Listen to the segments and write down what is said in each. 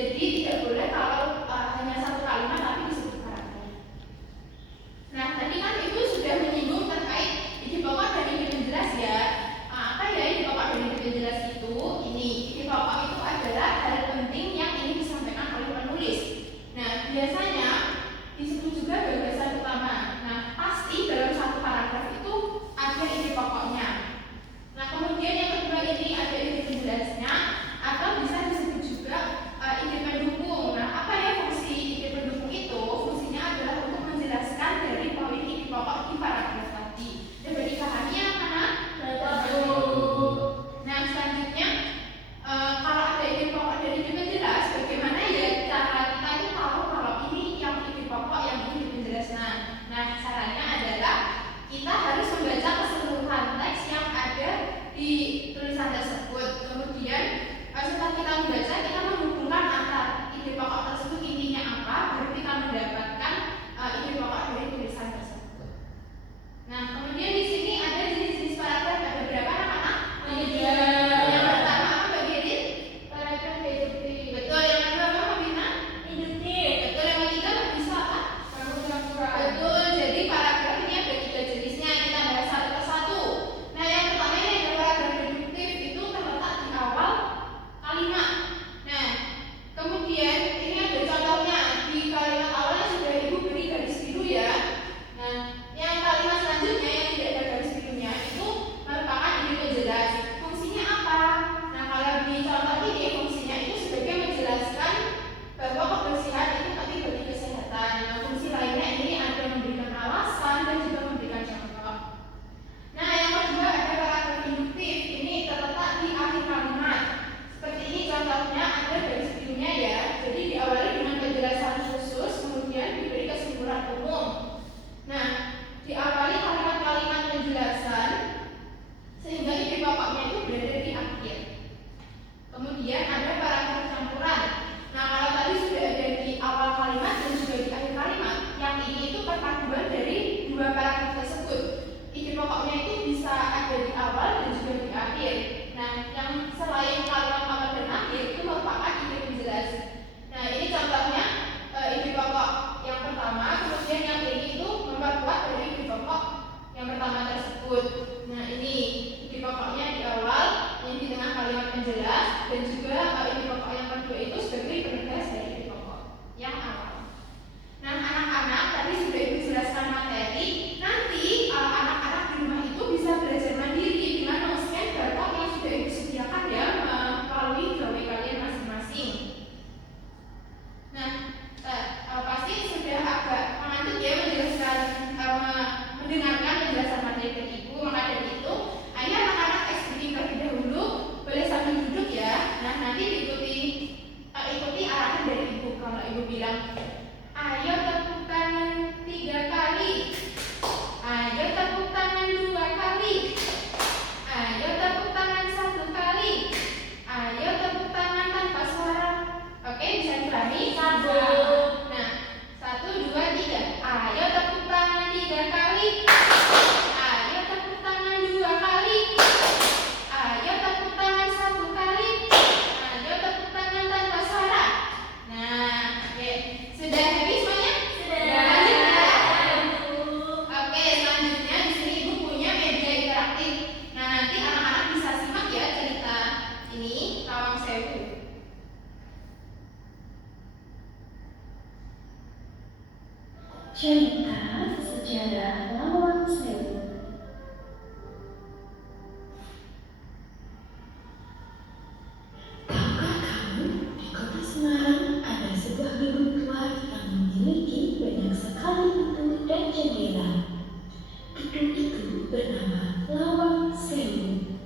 Jadi tidak boleh kalau hanya satu kalimat tapi disebut karakter. Nah, tadi kan itu sudah menyinggung terkait ide pokok dan ide penjelas ya. Apa ya ide pokok dan ide penjelas itu? Ini ide pokok itu adalah hal penting yang ingin disampaikan oleh penulis. Nah, biasanya disebut juga gagasan utama. Nah, pasti dalam satu paragraf itu ada ide pokoknya. Nah, kemudian yang kedua ini ada ide penjelasnya atau bisa disebut juga ide pendukung. Nah, apa ya fungsi ide pendukung itu? Fungsinya adalah untuk menjelaskan dari poin ide pokok di paragraf tadi. Dan dipahami yang mana? Nah, selanjutnya kalau ada ide pokok dan ide penjelas, bagaimana ya cara kita itu tahu kalau ini yang ide pokok, yang ini ide penjelas? Nah, caranya adalah kita harus membaca keseluruhan teks yang ada di tulisan tersebut. Kemudian setelah kita membaca, kita menghubungkan antara ide pokok tersebut intinya apa, baru kita mendapatkan ide pokok dari tulisan tersebut. Nah, kemudian di sini ada jenis-jenis paragraf. Ada berapa anak-anak? Yang pertama apa Mbak Girin? Paragraf deduktif. Betul. Yang kedua apa Mbak Bina? Induktif. Betul. Yang ketiga Mbak Bisa apa? Campuran. Betul. Jadi paragraf ini ada 3 jenisnya. Kita bahas satu persatu. Nah, yang pertama ini ada paragraf deduktif, itu terletak di awal kalimat. Nah, kemudian ini ada contohnya di kalimat awalnya sudah Ibu beri garis biru ya. Nah, yang kalimat selanjutnya yang tidak ada garis birunya itu merupakan ide penjelas. Fungsinya apa? Nah, kalau di contoh ini fungsinya itu sebagai menjelaskan bahwa kebersihan itu penting bagi kesehatan. Nah, fungsi lainnya ini ada memberikan alasan dan juga memberikan contoh. Nah, yang kedua ada paragraf induktif. Ini terletak di akhir kalimat. Seperti ini contohnya ada garis birunya ya. Jadi diawali dengan penjelasan khusus, kemudian diberi kesimpulan umum. Nah, diawali kalimat-kalimat penjelasan sehingga ide pokoknya itu berada di akhir. Kemudian ada paragraf campuran. Nah, kalau tadi sudah ada di awal kalimat dan juga di akhir kalimat, yang ini itu perpaduan dari dua paragraf tersebut. Ide pokoknya itu bisa ada di awal dan juga di akhir. Nah, yang selain kalimat awal dan akhir itu merupakan ide penjelas. Nah, ini contohnya ide pokok yang pertama, kemudian yang ini itu memperkuat dari ide pokok yang pertama tersebut. Nah, ini ide pokoknya di awal, ini di tengah kalimat penjelas, dan juga ide pokok yang kedua itu sebagai penegas dari ide pokok yang awal. Nah, anak-anak tadi sudah Ibu jelaskan materi. Nanti anak-anak di rumah itu bisa belajar mandiri dengan men-scan barcode yang sudah Ibu sediakan ya melalui gawe kalian masing-masing. Nah, pasti sudah agak mengantuk ya menjelaskan mendengarkan penjelasan materi dari Ibu. Maka dari itu, ayo anak-anak eksekutif terlebih dahulu, boleh sambil duduk ya. Nah, nanti ikuti arahan dari Ibu. Kalau Ibu bilang, ayo tepuk tangan 3 kali, ayo tepuk tangan 2 kali, ayo tepuk tangan 1 kali, ayo tepuk tangan tanpa suara. Oke, bisa diulangi? Nah, 1, 2, 3. Ayo tepuk tangan 3 kali, ayo tepuk tangan 2 kali, ayo tepuk tangan 1 kali, ayo tepuk tangan tanpa suara. Nah, oke. Sudah habis semuanya? Sudah. Lanjut ya? Oke, selanjutnya di sini Ibu punya media interaktif. Nah, nanti anak-anak bisa simak ya cerita ini Lawang Sewu. Cerita sejarah Lawang Sewu. Tahukah kamu, di kota Semarang ada sebuah gedung tua yang memiliki banyak sekali pintu dan jendela. Gedung itu bernama Lawang Sewu.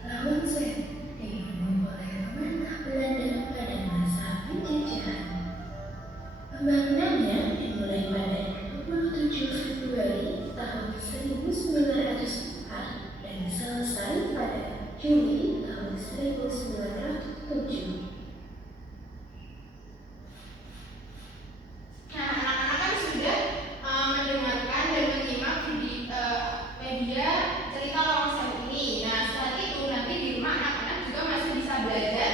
Lawang Sewu dibangun oleh pemerintah Belanda pada masa penjajahan. Pembangunannya dimulai pada 27 Februari tahun 1904 dan selesai pada Juli tahun 1907. Nah, anak-anak kan sudah mendengarkan dan menyimak media cerita Lawang Sewu ini. Nah, setelah itu nanti di rumah anak-anak juga masih bisa belajar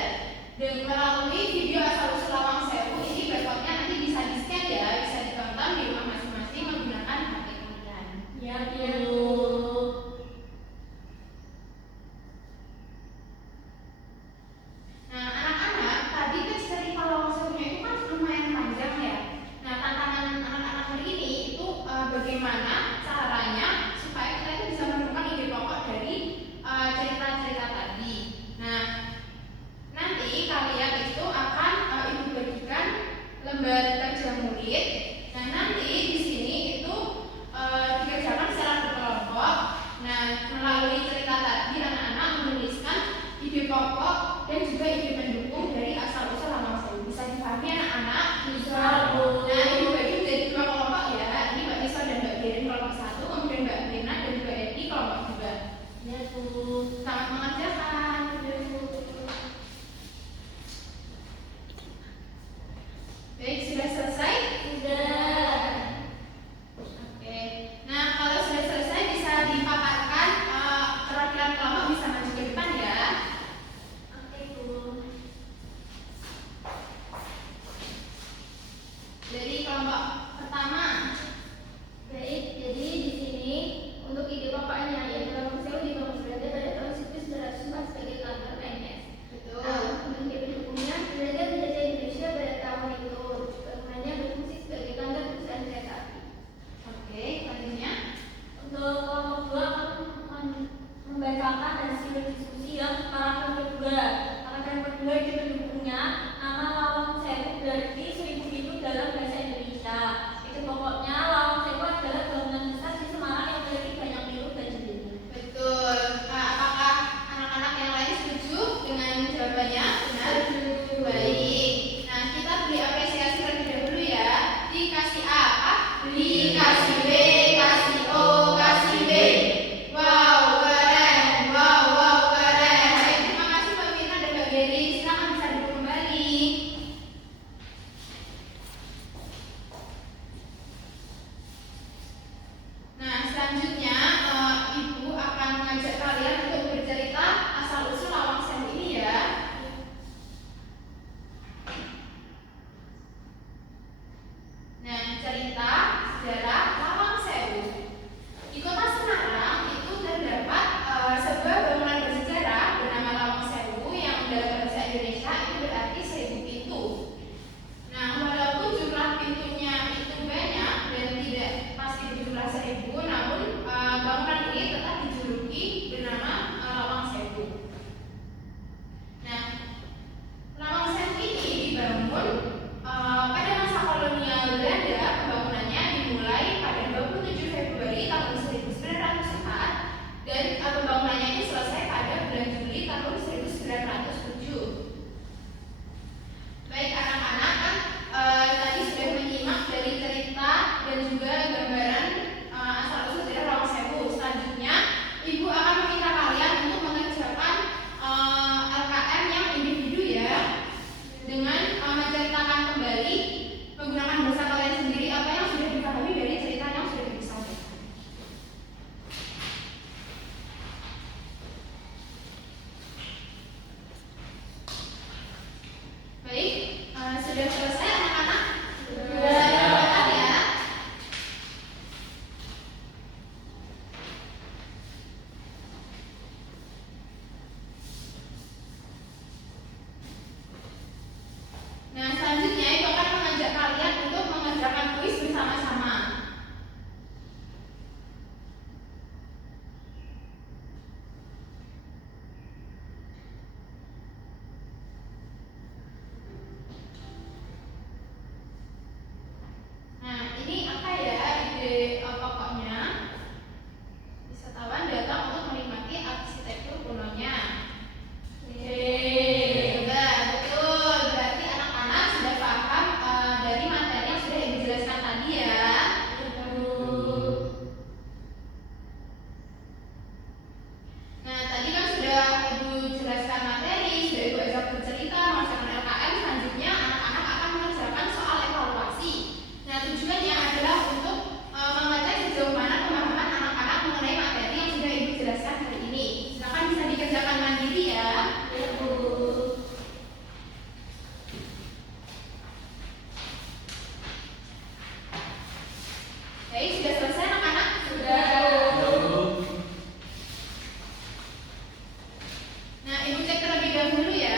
Indonesia itu berarti 1000 pintu. Nah, walaupun jumlah pintunya itu banyak dan tidak pasti berjumlah 1000, namun bangunan ini tetap dijuluki bernama Lawang Sewu. Nah, Lawang Sewu ini dibangun pada masa kolonial Belanda. Pembangunannya dimulai pada 27 Februari tahun 1904 dan pembangunannya ini selesai pada bulan Juli tahun 1907. Baik anak-anak, kan tadi sudah menyimak dari cerita dan juga gambaran asal-usul dari Lawang Sewu. Selanjutnya, Ibu akan meminta kalian untuk mengerjakan LKM yang individu ya, dengan menceritakan kembali menggunakan bahasa kalian sendiri apa yang sudah dipahami dari cerita yang sudah disampaikan. Baik, sudah selesai anak-anak? Sudah ya? Nah, selanjutnya Ibu akan mengajak kalian untuk mengerjakan kuis bersama-sama. Nah, ini apa ya ide pokoknya? Wisatawan datang untuk menikmati arsitektur kunonya. Betul. Berarti anak-anak sudah paham dari materi yang sudah Ibu jelaskan tadi ya. Nah, tadi kan sudah Ibu jelaskan materi, sudah Ibu ajak bercerita, mengerjakan LKM. Selanjutnya anak-anak akan mengerjakan soal evaluasi. Nah, tujuannya adalah untuk mengecek sejauh mana pemahaman anak-anak mengenai materi yang sudah Ibu jelaskan hari ini. Silakan bisa dikerjakan mandiri ya. Baik, sudah selesai anak-anak? Sudah. Nah, Ibu cek terlebih dahulu ya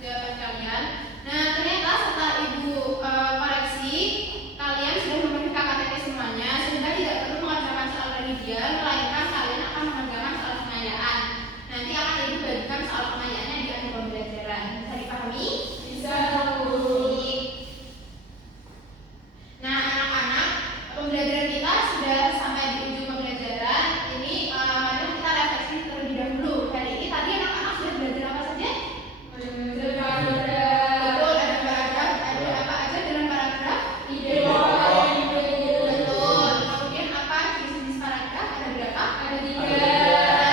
jawaban kalian. Nah, ternyata setelah Ibu koreksi, kalian sudah memenuhi KKTP semuanya, sehingga tidak perlu mengerjakan soal remedial, melainkan kalian akan mengerjakan soal pengayaan. Nanti akan Ibu bagikan soal pengayaannya di akhir pembelajaran. Bisa dipahami? Bisa. Baik. Nah, anak-anak, pembelajaran kita sudah sampai di ujung pembelajaran. Ini mari kita refleksi terlebih dahulu. Hari ini tadi anak-anak sudah belajar apa saja? Betul, ada paragraf. Ada apa aja dalam paragraf? Ide pokok. Betul. Kemudian apa jenis-jenis paragraf? Ada berapa? Ada 3.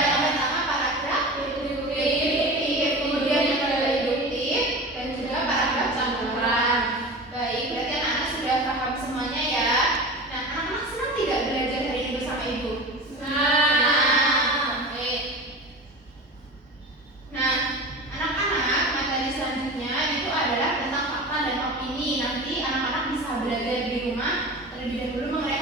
Yang pertama paragraf induktif, kemudian yang kedua induktif, dan juga paragraf campuran. Baik, berarti anak-anak sudah paham semuanya ya. Nah, anak-anak senang tidak belajar hari ini bersama Ibu? Senang. Baik. Nah, anak-anak, materi selanjutnya itu adalah tentang fakta dan opini. Nanti anak-anak bisa belajar di rumah terlebih dahulu mengenai